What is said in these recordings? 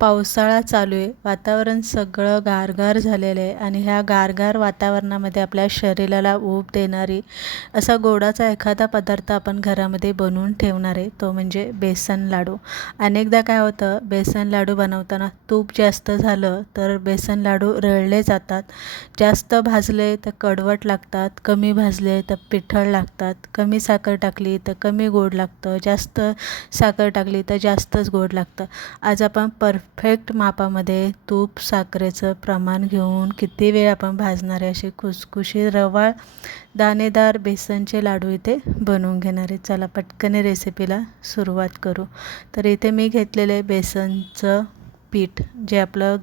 पावसाळा चालू आहे, वातावरण सगळं गारगार झालेलं आहे आणि ह्या गारगार वातावरणामध्ये आपल्या शरीराला ऊब देणारी असा गोडाचा एखादा पदार्थ आपण घरामध्ये बनवून ठेवणार आहे, तो म्हणजे बेसन लाडू. अनेकदा काय होतं, बेसन लाडू बनवताना तूप जास्त झालं तर बेसन लाडू रळले जातात. जास्त भाजले तर कडवट लागतात, कमी भाजले तर पिठळ लागतात, कमी साखर टाकली तर कमी गोड लागतं, जास्त साखर टाकली तर जास्तच गोड लागतं. आज आपण परफेक्ट मापामध्ये तूप साखरेचं प्रमाण घेऊन किती वेळ आपण भाजणारे असे खुसखुशीत रवाळ दाणेदार बेसनचे लाडू इथे बनवून घेणार आहे. चला पटकन रेसिपीला सुरुवात करू. तर इथे मी घेतलेले बेसनचं पीठ जे आपलं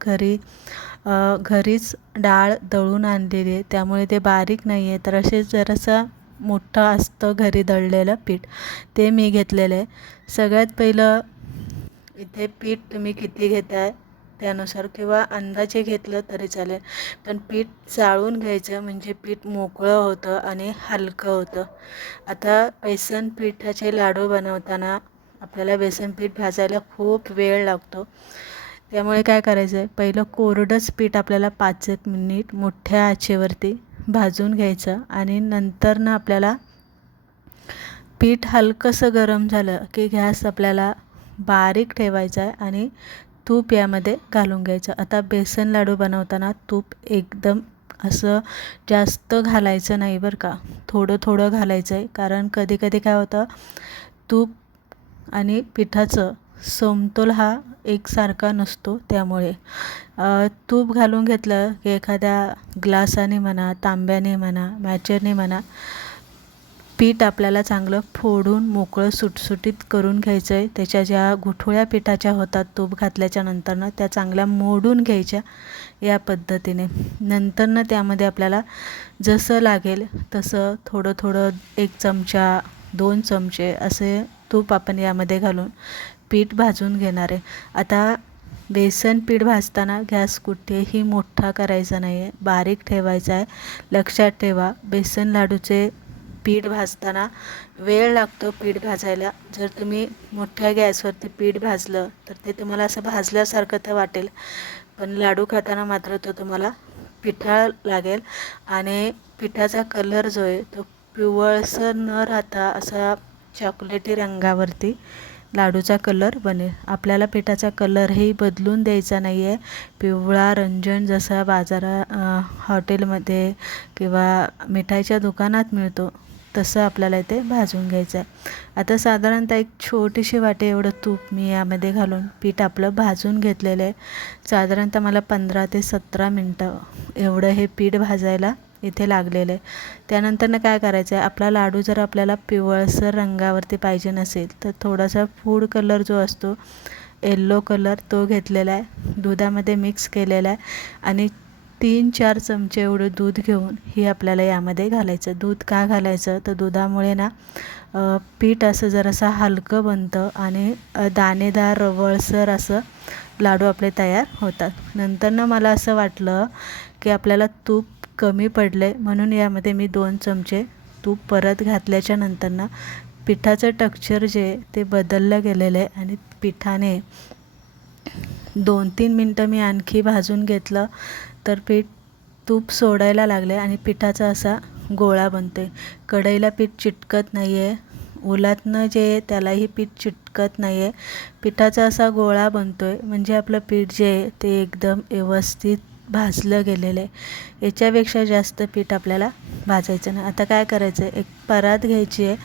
घरीच डाळ दळून आणलेली आहे, त्यामुळे ते बारीक नाही आहे, तर असे जरासं मोठं असतं घरी दळलेलं पीठ, ते मी घेतलेलं आहे. सगळ्यात पहिलं इथे पीठ तुम्ही किती घेताय त्यानुसार किंवा अंदाजे घेतलं तरी चालेल, पण पीठ चाळून घ्यायचं म्हणजे पीठ मोकळं होतं आणि हलकं होतं. आता बेसन पिठाचे लाडू बनवताना आपल्याला बेसन पीठ भाजायला खूप वेळ लागतो, त्यामुळे काय करायचं आहे, पहिलं कोरडंच पीठ आपल्याला 5-1 मिनिट मोठ्या आचेवरती भाजून घ्यायचं आणि नंतर आपल्याला पीठ हलकंसं गरम झालं की गॅस आपल्याला बारीक ठेवायचा आहे आणि तूप यामध्ये घालून घ्यायचं. आता बेसन लाडू बनवताना तूप एकदम असं जास्त घालायचं नाही बरं का, थोडं थोडं घालायचं आहे, कारण कधी कधी काय होतं, तूप आणि पिठाचं समतोल हा एकसारखा नसतो, त्यामुळे तूप घालून घेतलं की एखाद्या ग्लासाने म्हणा, तांब्याने म्हणा, मॅचरने म्हणा, पीठ आपल्याला चांगलं फोडून मोकळं सुटसुटीत करून घ्यायचं आहे. त्याच्या ज्या गुठळ्या पिठाच्या होतात तूप घातल्याच्या नंतरनं त्या चांगल्या मोडून घ्यायच्या या पद्धतीने. नंतरनं त्यामध्ये आपल्याला जसं लागेल तसं थोडं थोडं 1 चमचा 2 चमचे असे तूप आपण यामध्ये घालून पीठ भाजून घेणार आहे. आता बेसन पीठ भाजताना गॅस कुठेही मोठा करायचा नाही आहे, बारीक ठेवायचा आहे. लक्षात ठेवा, बेसन लाडूचे पीठ भाजताना वेळ लागतो पीठ भाजायला. जर तुम्ही मोठ्या गॅसवरती पीठ भाजलं तर ते तुम्हाला असं भाजल्यासारखं तर वाटेल, पण लाडू खाताना मात्र तो तुम्हाला पिठा लागेल आणि पिठाचा कलर जो आहे तो पिवळसर न राहता असा चॉकलेटी रंगावरती लाडूचा कलर बनेल. आपल्याला पिठाचा कलरही बदलून द्यायचा नाही आहे. पिवळा रंजन जसा हॉटेलमध्ये किंवा मिठाईच्या दुकानात मिळतो तसं आपल्याला इथे भाजून घ्यायचं आहे. आता साधारणतः एक छोटीशी वाटी एवढं तूप मी यामध्ये घालून पीठ आपलं भाजून घेतलेलं आहे. साधारणतः मला 15 ते 17 मिनटं एवढं हे पीठ भाजायला इथे लागलेलं आहे. त्यानंतरनं काय करायचं आहे, आपला लाडू जर आपल्याला पिवळसर रंगावरती पाहिजे नसेल तर थोडासा फूड कलर जो असतो, येल्लो कलर, तो घेतलेला आहे, दुधामध्ये मिक्स केलेला आहे आणि 3-4 चमचे एवढं दूध घेऊन हे आपल्याला यामध्ये घालायचं. दूध का घालायचं, तर दुधामुळे पीठ असं जरासं हलकं बनतं आणि दाणेदार रवळसर असं लाडू आपले तयार होतात. नंतरनं मला असं वाटलं की आपल्याला तूप कमी पडले, म्हणून यामध्ये मी 2 चमचे तूप परत घातल्याच्या नंतरनं पिठाचं टेक्स्चर जे ते बदललं गेलेलं आहे आणि पिठाने 2-3 मिनटं मी आणखी भाजून घेतलं तर पीठ तूप सोडायला लागले आणि पिठाचा असा गोळा बनतो आहे. कढईला पीठ चिटकत नाही आहे, उलातनं जे आहे त्यालाही पीठ चिटकत नाही आहे, पिठाचा असा गोळा बनतो आहे, म्हणजे आपलं पीठ जे आहे ते एकदम व्यवस्थित भाजलं गेलेलं आहे. याच्यापेक्षा जास्त पीठ आपल्याला भाजायचं नाही. आता काय करायचं आहे, एक परात घ्यायची आहे,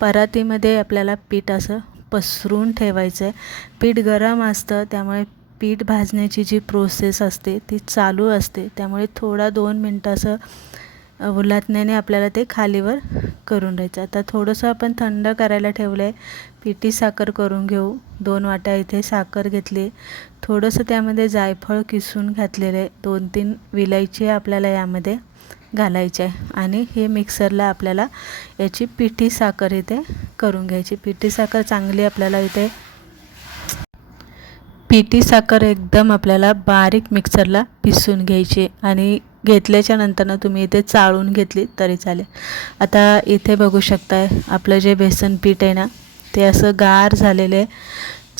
परातीमध्ये आपल्याला पीठ असं पसरून ठेवायचं आहे. पीठ गरम असतं त्यामुळे पीठ भाजण्याची जी प्रोसेस असते ती चालू असते, त्यामुळे थोडा 2 मिनटं असं उलटण्याने आपल्याला ते खालीवर करून घ्यायचं. आता थोडंसं आपण थंड करायला ठेवलं आहे. पिठी साखर करून घेऊ. 2 वाट्या इथे साखर घेतली, थोडंसं त्यामध्ये जायफळ किसून घातलेलं आहे, 2-3 विलायची आपल्याला यामध्ये घालायचे आहे आणि हे मिक्सरला आपल्याला याची पिठी साखर इथे करून घ्यायची. पिठी साखर चांगली आपल्याला इथे पिठी साखर एकदम आपल्याला बारीक मिक्सरला पिसून घ्यायची आणि घेतल्याच्या नंतरनं तुम्ही इथे चाळून घेतली तरी चालेल. आता इथे बघू शकताय आपलं जे बेसन पीठ आहे ना ते असं गार झालेलं आहे.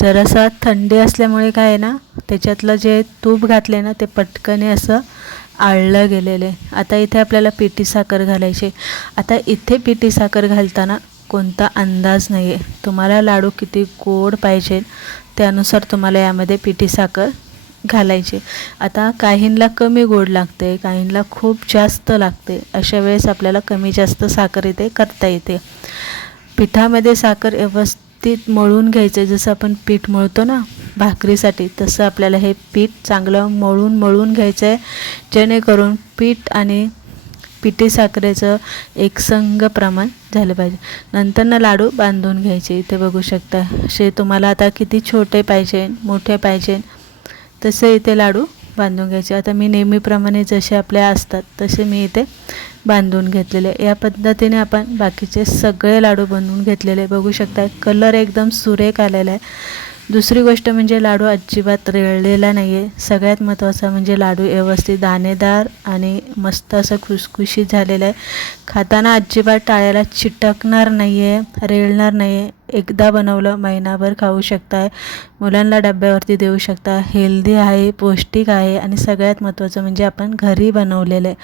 जरासा थंडी असल्यामुळे काय आहे ना त्याच्यातलं जे तूप घातले ना ते पटकन असं आळलं गेलेलं आहे. आता इथे आपल्याला पिठी साखर घालायची. आता इथे पिठी साखर घालताना कोणता अंदाज नाही आहे. तुम्हाला लाडू किती गोड पाहिजे त्यानुसार तुम्हाला यामध्ये पिठी साखर घालायची. आता काहींना कमी गोड लागते, काहींना खूप जास्त लागते. अशा वेळेस आपल्याला कमी जास्त साखर इथे करता येते. पिठामध्ये साखर व्यवस्थित मळून घ्यायचं. जसं आपण पीठ मळतो ना भाकरीसाठी, तसं आपल्याला हे पीठ चांगलं मळून घ्यायचं आहे, जेणेकरून पीठ आणि पिठी साखरेचं एकसंग प्रमाण झालं पाहिजे. नंतरनं लाडू बांधून घ्यायचे. इथे बघू शकता असे तुम्हाला आता किती छोटे पाहिजे मोठे पाहिजे तसे इथे लाडू बांधून घ्यायचे. आता मी नेहमीप्रमाणे जसे आपल्या असतात तसे मी इथे बांधून घेतलेले. या पद्धतीने आपण बाकीचे सगळे लाडू बनवून घेतलेले बघू शकता. कलर एकदम सुरेख आलेला आहे. दुसरी गोष्ट म्हणजे लाडू अजिबात रेळलेला नाही आहे. सगळ्यात महत्त्वाचं म्हणजे लाडू व्यवस्थित दाणेदार आणि मस्त असं खुसखुशीत झालेलं आहे. खाताना अजिबात टाळ्याला चिटकणार नाही आहे, रेळणार नाही आहे. एकदा बनवलं महिनाभर खाऊ शकता. मुलांना डब्यावरती देऊ शकता. हेल्दी आहे, पौष्टिक आहे आणि सगळ्यात महत्त्वाचं म्हणजे आपण घरी बनवलेलं आहे.